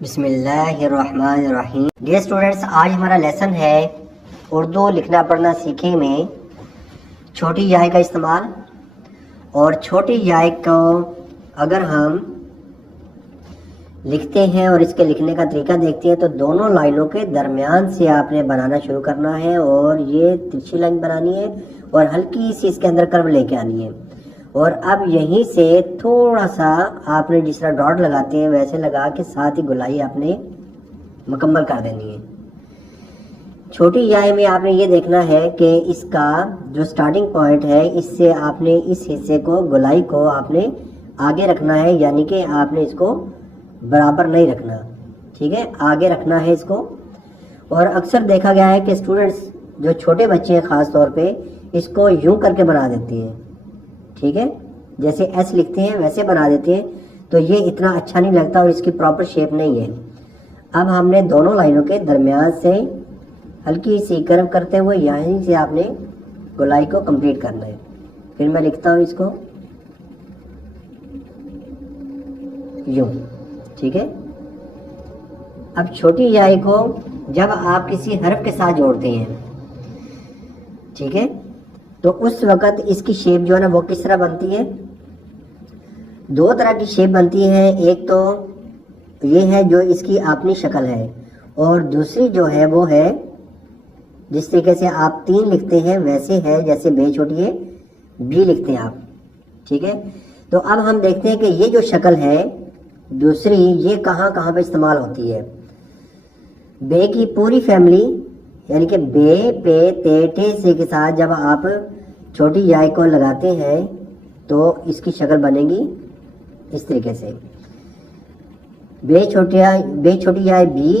बिस्मिल्लाहिर्रहमानिर्रहीम। Dear students, आज हमारा लेसन है उर्दू लिखना पढ़ना सीखे में छोटी याय का इस्तेमाल। और छोटी याय को अगर हम लिखते हैं और इसके लिखने का तरीका देखते हैं तो दोनों लाइनों के दरमियान से आपने बनाना शुरू करना है और ये तिरछी लाइन बनानी है और हल्की सी इसके अंदर कर्व लेके आनी है। और अब यहीं से थोड़ा सा आपने जिस तरह डॉट लगाते हैं वैसे लगा के साथ ही गुलाई आपने मुकम्मल कर देनी है। छोटी याय में आपने ये देखना है कि इसका जो स्टार्टिंग पॉइंट है इससे आपने इस हिस्से को गुलाई को आपने आगे रखना है, यानी कि आपने इसको बराबर नहीं रखना, ठीक है, आगे रखना है इसको। और अक्सर देखा गया है कि स्टूडेंट्स जो छोटे बच्चे हैं ख़ास तौर पे इसको यूं करके बना देते हैं, ठीक है, जैसे एस लिखते हैं वैसे बना देते हैं, तो ये इतना अच्छा नहीं लगता और इसकी प्रॉपर शेप नहीं है। अब हमने दोनों लाइनों के दरमियान से हल्की सी कर्व करते हुए यहीं से आपने गोलाई को कंप्लीट करना है। फिर मैं लिखता हूँ इसको यूं, ठीक है। अब छोटी याय को जब आप किसी हर्फ के साथ जोड़ते हैं, ठीक है, तो उस वक़्त इसकी शेप जो है ना वो किस तरह बनती है। दो तरह की शेप बनती है, एक तो ये है जो इसकी अपनी शक्ल है और दूसरी जो है वो है जिस तरीके से आप तीन लिखते हैं वैसे है, जैसे बे छोटी है बी लिखते हैं आप, ठीक है। तो अब हम देखते हैं कि ये जो शक्ल है दूसरी ये कहाँ कहाँ पे इस्तेमाल होती है। बे की पूरी फैमिली यानी कि बे पे ते टे से के साथ जब आप छोटी याय को लगाते हैं तो इसकी शक्ल बनेगी इस तरीके से। बे छोटी याय बी,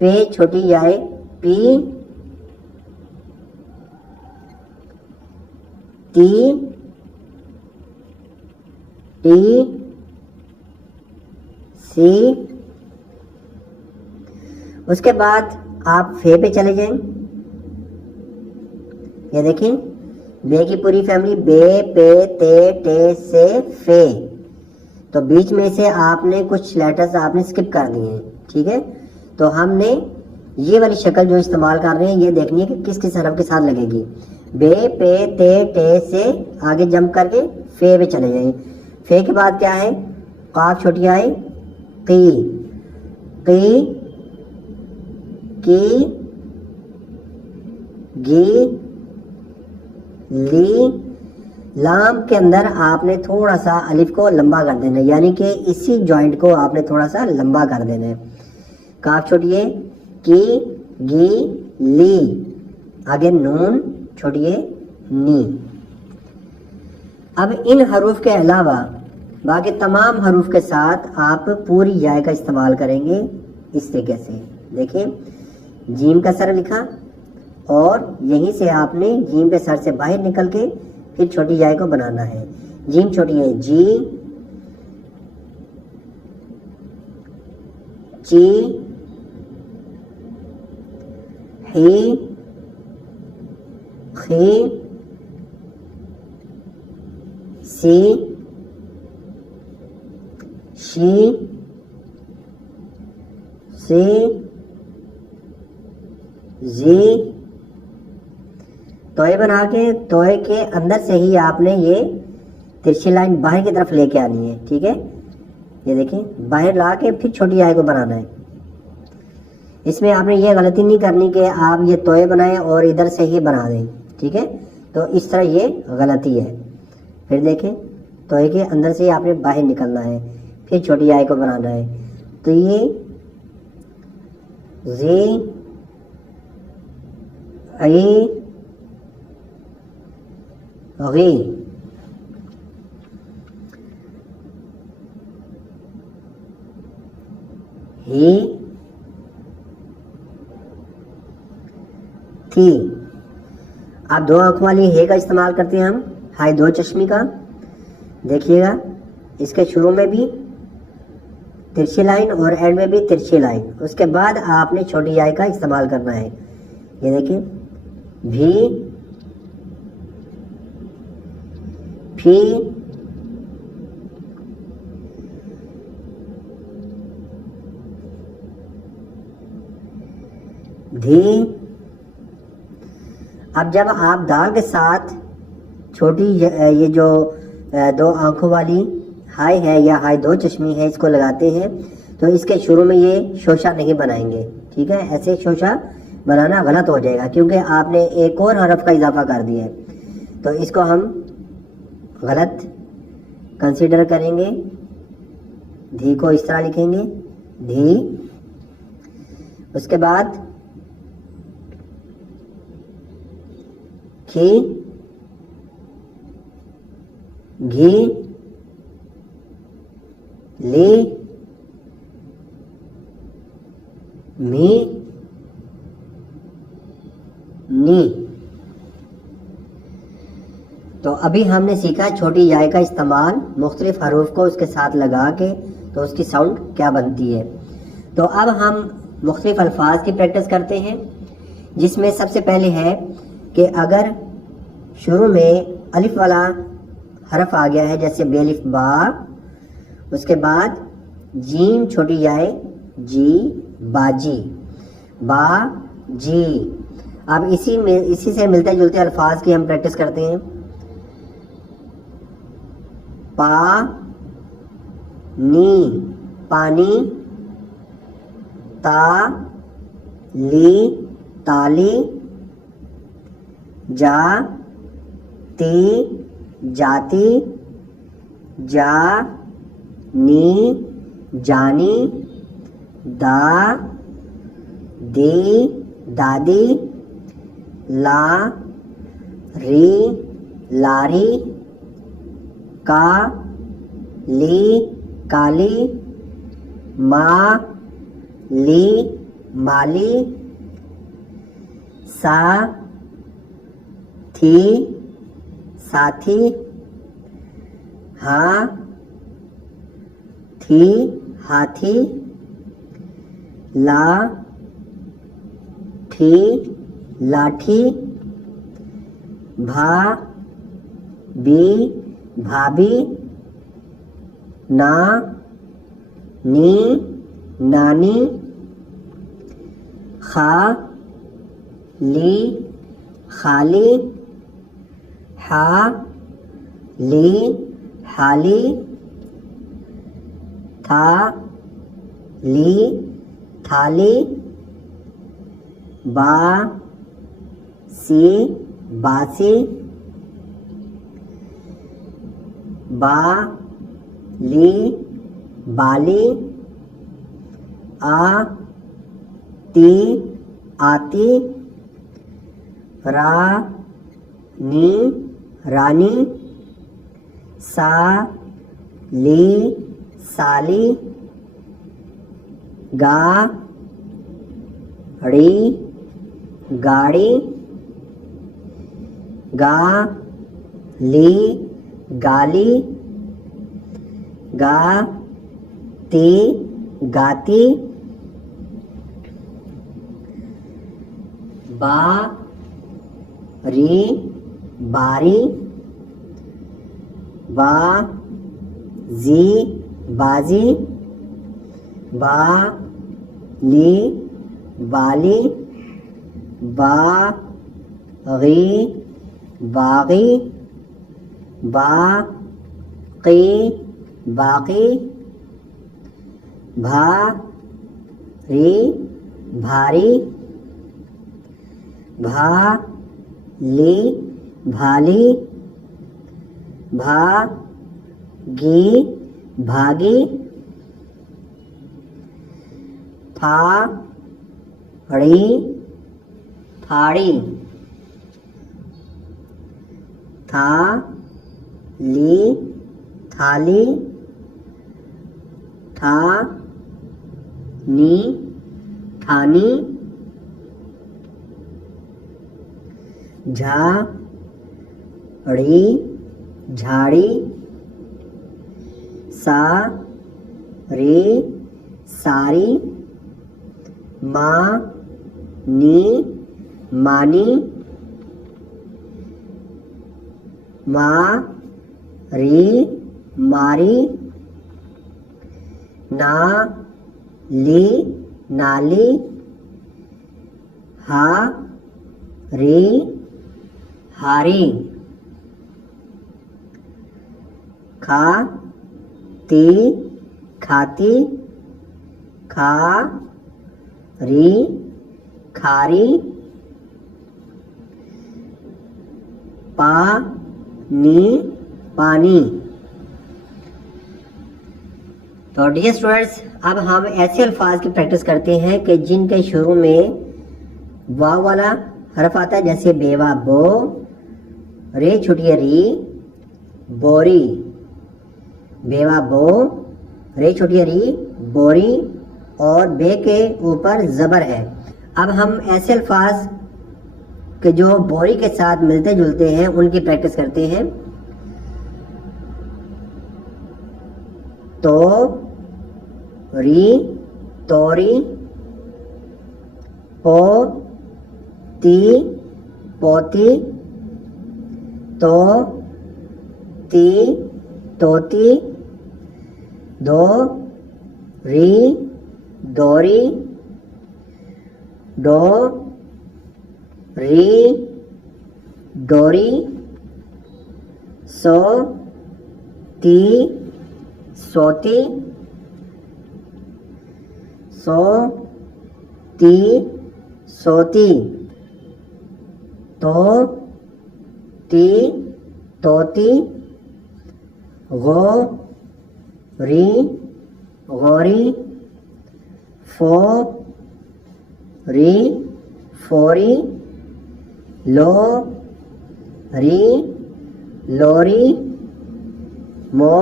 पे छोटी याय पी, टी टी सी। उसके बाद आप फे पे चले जाएं। ये देखें, बे की पूरी फैमिली बे पे ते टे से फे, तो बीच में से आपने कुछ लेटर्स आपने स्किप कर दिए हैं, ठीक है। तो हमने ये वाली शक्ल जो इस्तेमाल कर रहे हैं ये देखनी है कि किस किस हरफ के साथ लगेगी। बे पे ते टे से आगे जंप करके फे पे चले जाएं। फे के बाद क्या है, काफ छोटी आई की की गी ली। लाम के अंदर आपने थोड़ा सा अलिफ को लंबा कर देना है, यानी कि इसी जॉइंट को आपने थोड़ा सा लंबा कर देना है। काफ छोटी है की गी ली, आगे नून छोटी है नी। अब इन हरूफ के अलावा बाकी तमाम हरूफ के साथ आप पूरी याय का इस्तेमाल करेंगे इस तरीके से। देखिए, जीम का सर लिखा और यहीं से आपने जीम के सर से बाहर निकल के फिर छोटी याय को बनाना है। जीम छोटी है जी ची ही खी सी शी सी जी। तोय बना के तोय के अंदर से ही आपने ये तिरछी लाइन बाहर की तरफ लेके आनी है, ठीक है। ये देखें, बाहर ला के फिर छोटी याय को बनाना है। इसमें आपने ये गलती नहीं करनी कि आप ये तोय बनाएं और इधर से ही बना दें, ठीक है, तो इस तरह ये गलती है। फिर देखें, तोय के अंदर से ही आपने बाहर निकलना है, फिर छोटी याय को बनाना है। तो ये जी आई गी, ही थी। आप दो आंख वाली हे का इस्तेमाल करते हैं हम, हाय दो चश्मी का। देखिएगा, इसके शुरू में भी तिरछी लाइन और एंड में भी तिरछी लाइन। उसके बाद आपने छोटी याय का इस्तेमाल करना है। ये देखिए, भी फी, धी। अब जब आप दाल के साथ छोटी ये जो दो आंखों वाली हाय है या हाय दो चश्मी है इसको लगाते हैं तो इसके शुरू में ये शोशा नहीं बनाएंगे, ठीक है। ऐसे शोशा बनाना गलत हो जाएगा क्योंकि आपने एक और हरफ का इजाफा कर दिया है, तो इसको हम गलत कंसीडर करेंगे। धी को इस तरह लिखेंगे, धी। उसके बाद खी, घी, ली, मी, नी। तो अभी हमने सीखा छोटी याय का इस्तेमाल मुख्तलिफ हरूफ को उसके साथ लगा के, तो उसकी साउंड क्या बनती है। तो अब हम मुख्तलिफ अल्फाज की प्रैक्टिस करते हैं, जिसमें सबसे पहले है कि अगर शुरू में अलिफ वाला हरफ आ गया है जैसे बेलिफ बा, उसके बाद जीम छोटी याय जी, बाजी, बा जी। अब इसी से मिलते जुलते अल्फाज की हम प्रैक्टिस करते हैं। पा नी पानी, ता ली ताली, जा ती जाती, जा नी जानी, दा दी दादी, ला री लारी, का ली काली, मा ली माली, सा थी साथी, हा थी हाथी, ला थी लाठी, भा बी भाभी, ना नी नानी, खा ली खाली, हा ली हाली, था ली थाली, बा सी बासी, बा ली बाली, आ ती आती, रा नी रानी, सा ली साली, गा ड़ी गाड़ी, गा ली गाली, गा ती गाती, बा री बारी, बा जी बाजी, बा ली बाली, बा गी बागी, बा की बाकी, भा री भारी, भा ली भाली, भा गी भागी, फा ड़ी फाड़ी, था ली थाली, था नी ठानी, झा ड़ी झाड़ी, सा रे सारी, मा नी मानी, मा री मारी, ना ली नाली, हा री हारी, खा ती खाती, खा री खारी, पा नी पानी। तो डियर स्टूडेंट्स, अब हम ऐसे अल्फाज की प्रैक्टिस करते हैं कि जिनके शुरू में वाव वाला हर्फ आता है, जैसे बेवा बो, रे छुटिया री, बोरी, बेवा बो, रे छुटिया री, बोरी, और बे के ऊपर जबर है। अब हम ऐसे अल्फाज के जो बोरी के साथ मिलते जुलते हैं उनकी प्रैक्टिस करते हैं। तो री तोरी, पो ती पोती, तो ती तोती, दो री दोरी, डो री डोरी, सो ती सोती, सो ती सोती, तो ती तोती, गो री गोरी, फो री फोरी, लो री लोरी, मो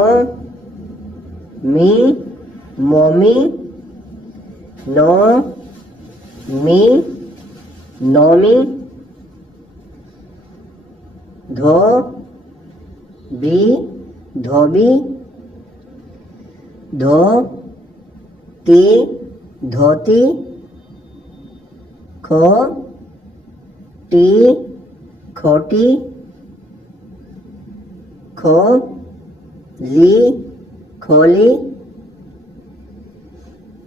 मी मोमी, नो मी नोमी, धो बी धोबी, धो ती धोती, खो टी खोटी, खो ली खोली,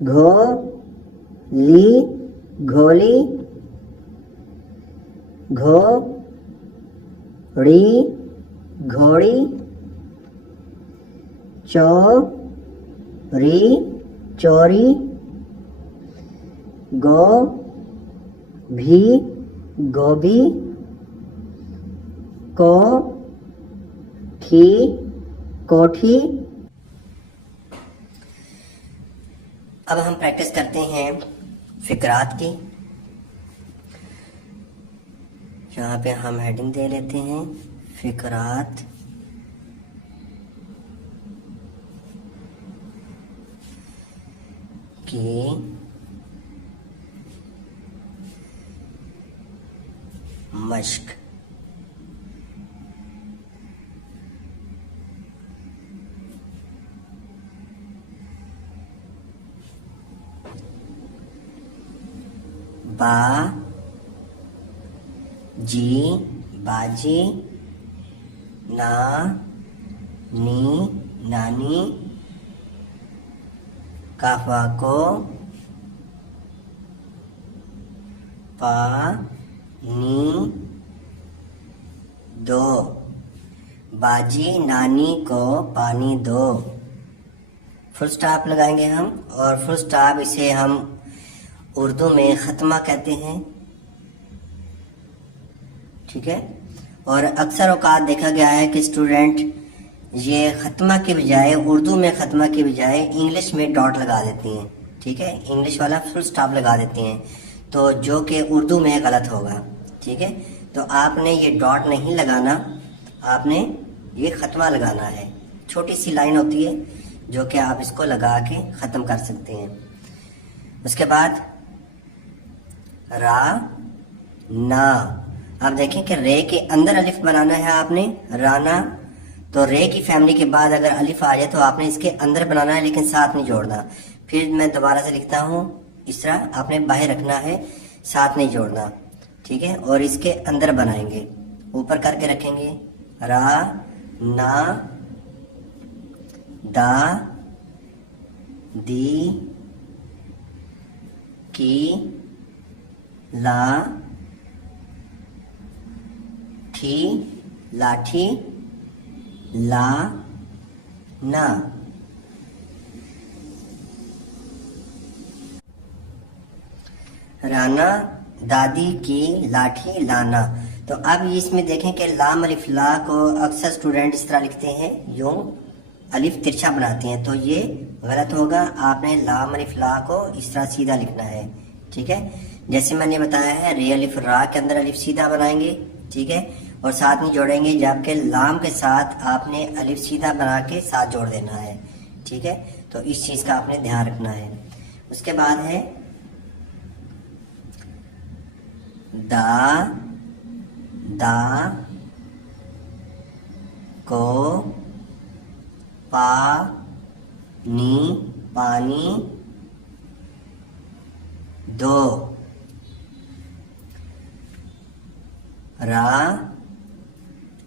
घो ली घोली, घो ड़ी घोड़ी, चो री चोरी, गो भी गोभी, को ठी कोठी। अब हम प्रैक्टिस करते हैं फिकरात की। यहाँ पे हम हेडिंग दे लेते हैं फिकरात की मश्क। बा जी बाजी, ना नी नानी, काफा को पा नी दो, बाजी नानी को पानी दो। फुल स्टॉप लगाएंगे हम, और फुल स्टॉप इसे हम उर्दू में ख़त्मा कहते हैं, ठीक है। और अक्सर औकात देखा गया है कि स्टूडेंट ये ख़त्मा के बजाय, उर्दू में ख़त्मा के बजाय इंग्लिश में डॉट लगा देती हैं, ठीक है, इंग्लिश वाला फुल स्टॉप लगा देती हैं, तो जो कि उर्दू में गलत होगा, ठीक है। तो आपने ये डॉट नहीं लगाना, आपने ये ख़त्मा लगाना है। छोटी सी लाइन होती है जो कि आप इसको लगा के ख़त्म कर सकते हैं। उसके बाद रा ना, आप देखें कि रे के अंदर अलिफ बनाना है आपने, राना। तो रे की फैमिली के बाद अगर अलिफ आ जाए तो आपने इसके अंदर बनाना है, लेकिन साथ नहीं जोड़ना। फिर मैं दोबारा से लिखता हूँ, इस तरह आपने बाहर रखना है, साथ नहीं जोड़ना, ठीक है। और इसके अंदर बनाएंगे, ऊपर करके रखेंगे, रा ना दा दी की ला ठी लाठी ला ना राना दादी की लाठी लाना। तो अब इसमें देखें कि लाम अलिफ ला को अक्सर स्टूडेंट इस तरह लिखते हैं, यूं अलिफ तिरछा बनाते हैं, तो ये गलत होगा। आपने लाम अलिफ ला को इस तरह सीधा लिखना है, ठीक है। जैसे मैंने बताया है, रे अलिफ रा के अंदर अलिफ सीधा बनाएंगे, ठीक है, और साथ में जोड़ेंगे, जबकि लाम के साथ आपने अलिफ सीधा बना के साथ जोड़ देना है, ठीक है। तो इस चीज का आपने ध्यान रखना है। उसके बाद है दा को नी पानी दो। रा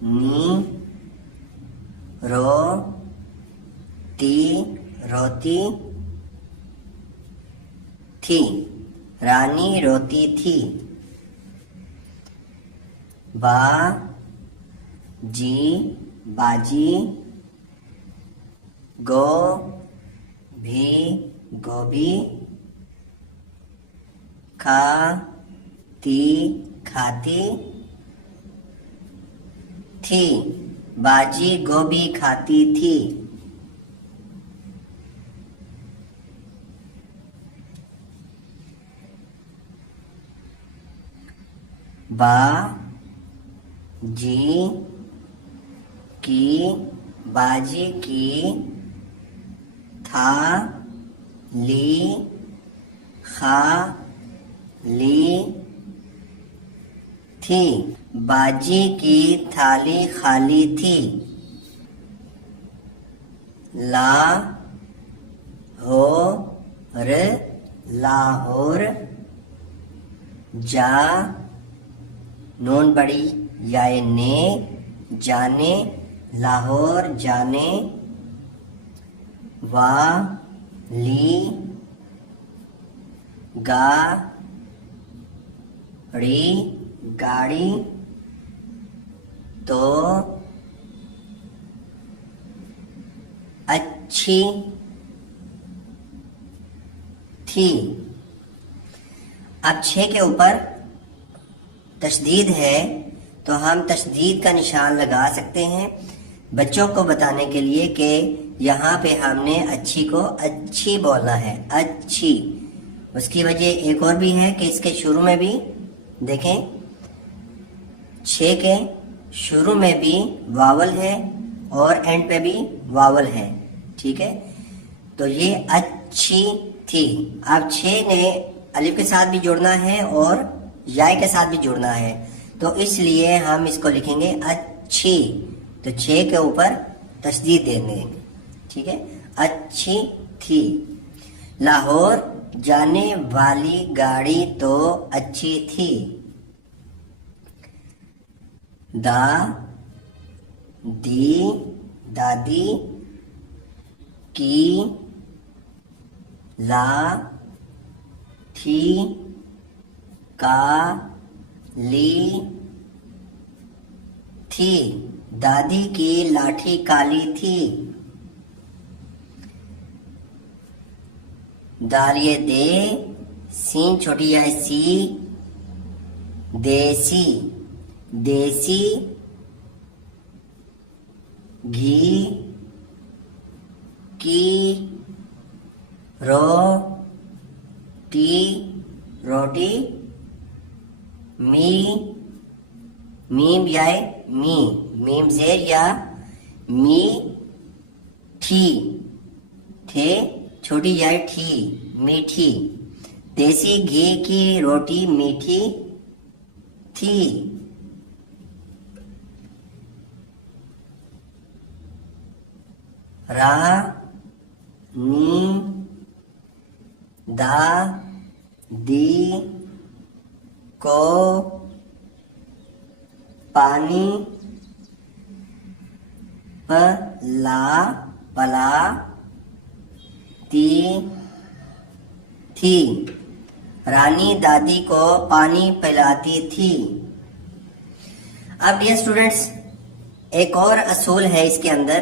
नी रो ती रोती थी। रानी रोती थी। बा जी बाजी। गो भी गोभी। खा ती खाती थी। बाजी गोभी खाती थी। बा जी की बाजी की। था ली खा ली थी। बाजी की थाली खाली थी। ला हो र लाहौर। जा नून बड़ी याय ने जाने लाहौर जाने। वा ली गा ड़ी गाड़ी। तो अच्छी थी। अब छह के ऊपर तशदीद है, तो हम तशदीद का निशान लगा सकते हैं बच्चों को बताने के लिए कि यहाँ पे हमने अच्छी को अच्छी बोलना है, अच्छी। उसकी वजह एक और भी है कि इसके शुरू में भी देखें, छः के शुरू में भी वावल है और एंड पे भी वावल है, ठीक है। तो ये अच्छी थी। अब छः ने अलिफ के साथ भी जुड़ना है और याय के साथ भी जुड़ना है, तो इसलिए हम इसको लिखेंगे अच्छी। तो छः के ऊपर तशदीद देंगे, ठीक है। अच्छी थी। लाहौर जाने वाली गाड़ी तो अच्छी थी। दा दी दादी की। ला थी का ली थी। दादी की लाठी काली थी। दालिये दे सीन छोटी है सी। देसी देसी। घी की रो टी रोटी। मी मीम याय मी मीम जेर या मी ठी थे छोटी याय ठी मीठी। देसी घी की रोटी मीठी थी। रा नी दा दी को पानी पला पला ती थी। रानी दादी को पानी पिलाती थी। अब डियर स्टूडेंट्स, एक और असूल है इसके अंदर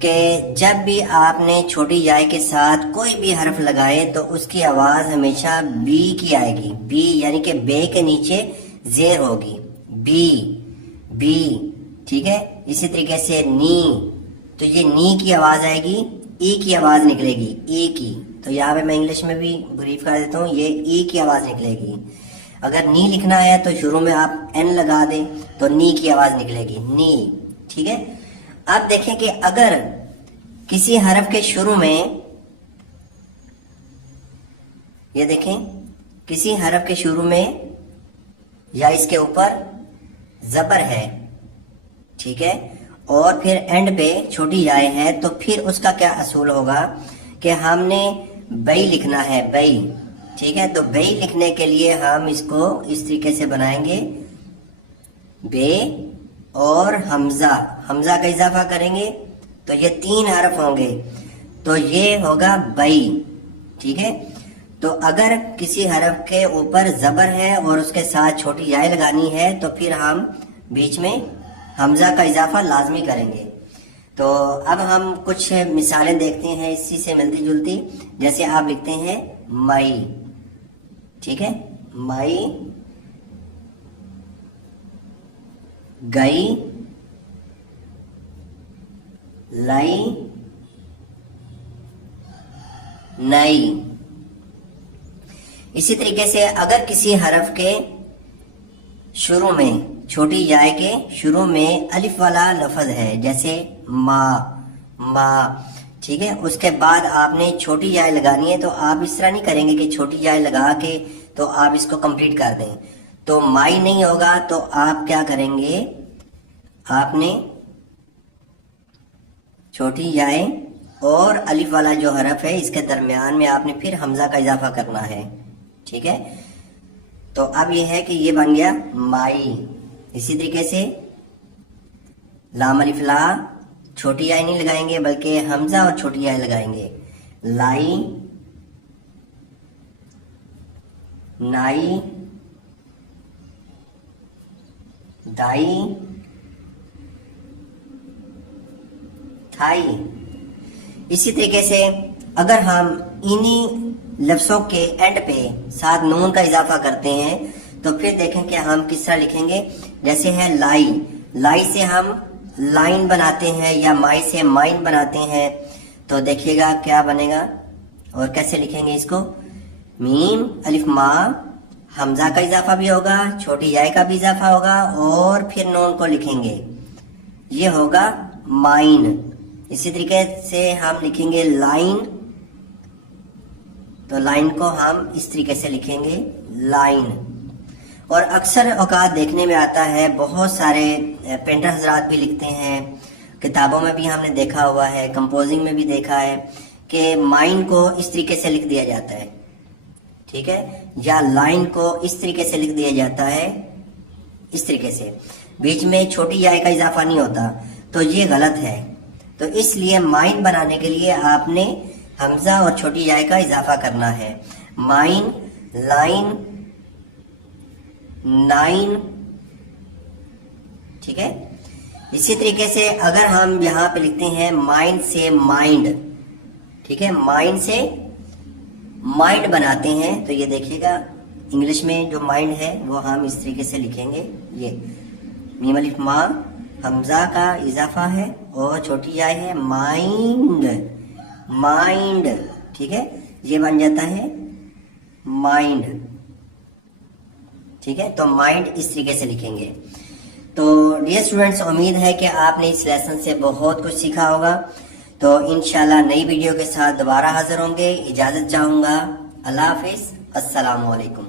कि जब भी आपने छोटी याय के साथ कोई भी हर्फ लगाए तो उसकी आवाज हमेशा बी की आएगी। बी यानी कि बे के नीचे जेर होगी, बी बी, ठीक है। इसी तरीके से नी, तो ये नी की आवाज आएगी, ई की आवाज निकलेगी, ई की। तो यहाँ पे मैं इंग्लिश में भी ब्रीफ कर देता हूँ, ये ई की आवाज निकलेगी। अगर नी लिखना है तो शुरू में आप एन लगा दें तो नी की आवाज निकलेगी, नी, ठीक है। अब देखें कि अगर किसी हरफ के शुरू में, ये देखें, किसी हरफ के शुरू में या इसके ऊपर जबर है, ठीक है, और फिर एंड पे छोटी याय है, तो फिर उसका क्या असूल होगा कि हमने बई लिखना है, बई, ठीक है। तो बई लिखने के लिए हम इसको इस तरीके से बनाएंगे, बे और हमजा, हमजा का इजाफा करेंगे तो ये 3 हरफ होंगे, तो ये होगा बई, ठीक है। तो अगर किसी हरफ के ऊपर जबर है और उसके साथ छोटी याय लगानी है तो फिर हम बीच में हमजा का इजाफा लाजमी करेंगे। तो अब हम कुछ मिसालें देखते हैं इसी से मिलती जुलती। जैसे आप लिखते हैं मई, ठीक है, मई, गई, लाई, नई। इसी तरीके से अगर किसी हरफ के शुरू में, छोटी याय के शुरू में अलिफ वाला लफ्ज है, जैसे माँ, माँ, ठीक है, उसके बाद आपने छोटी याय लगानी है, तो आप इस तरह नहीं करेंगे कि छोटी याय लगा के तो आप इसको कंप्लीट कर दें, तो माई नहीं होगा। तो आप क्या करेंगे, आपने छोटी याय और अलिफ वाला जो हरफ है इसके दरमियान में आपने फिर हमजा का इजाफा करना है, ठीक है। तो अब ये है कि ये बन गया माई। इसी तरीके से लाम अलिफ ला, छोटी याय नहीं लगाएंगे बल्कि हमजा और छोटी याय लगाएंगे, लाई, नाई, दाई, थाई। इसी तरीके से अगर हम इन्हीं लफ्जों के एंड पे साथ नून का इजाफा करते हैं तो फिर देखें कि हम किस तरह लिखेंगे। जैसे है लाई, लाई से हम लाइन बनाते हैं या माई से माइन बनाते हैं, तो देखिएगा क्या बनेगा और कैसे लिखेंगे इसको। मीम अलिफ मा, हमजा का इजाफा भी होगा, छोटी याय का भी इजाफा होगा और फिर नून को लिखेंगे, ये होगा माइन। इसी तरीके से हम लिखेंगे लाइन, तो लाइन को हम इस तरीके से लिखेंगे लाइन। और अक्सर औकात देखने में आता है, बहुत सारे पेंटर हजरात भी लिखते हैं, किताबों में भी हमने देखा हुआ है, कंपोजिंग में भी देखा है कि माइन को इस तरीके से लिख दिया जाता है, ठीक है, या लाइन को इस तरीके से लिख दिया जाता है, इस तरीके से, बीच में छोटी याय का इजाफा नहीं होता, तो ये गलत है। तो इसलिए माइन बनाने के लिए आपने हमजा और छोटी याय का इजाफा करना है। माइन, लाइन, नाइन, ठीक है। इसी तरीके से अगर हम यहाँ पे लिखते हैं माइंड से माइंड, ठीक है, माइंड से माइंड बनाते हैं, तो ये देखिएगा इंग्लिश में जो माइंड है वो हम इस तरीके से लिखेंगे, ये मीम अलिफ मा, हमजा का इजाफा है और छोटी याय है, माइंड, माइंड, ठीक है, ये बन जाता है माइंड, ठीक है। तो माइंड इस तरीके से लिखेंगे। तो डियर स्टूडेंट्स, उम्मीद है कि आपने इस लेसन से बहुत कुछ सीखा होगा। तो इंशाल्लाह नई वीडियो के साथ दोबारा हाजिर होंगे। इजाजत चाहूंगा। अल्लाह हाफिज, अस्सलामु अलैकुम।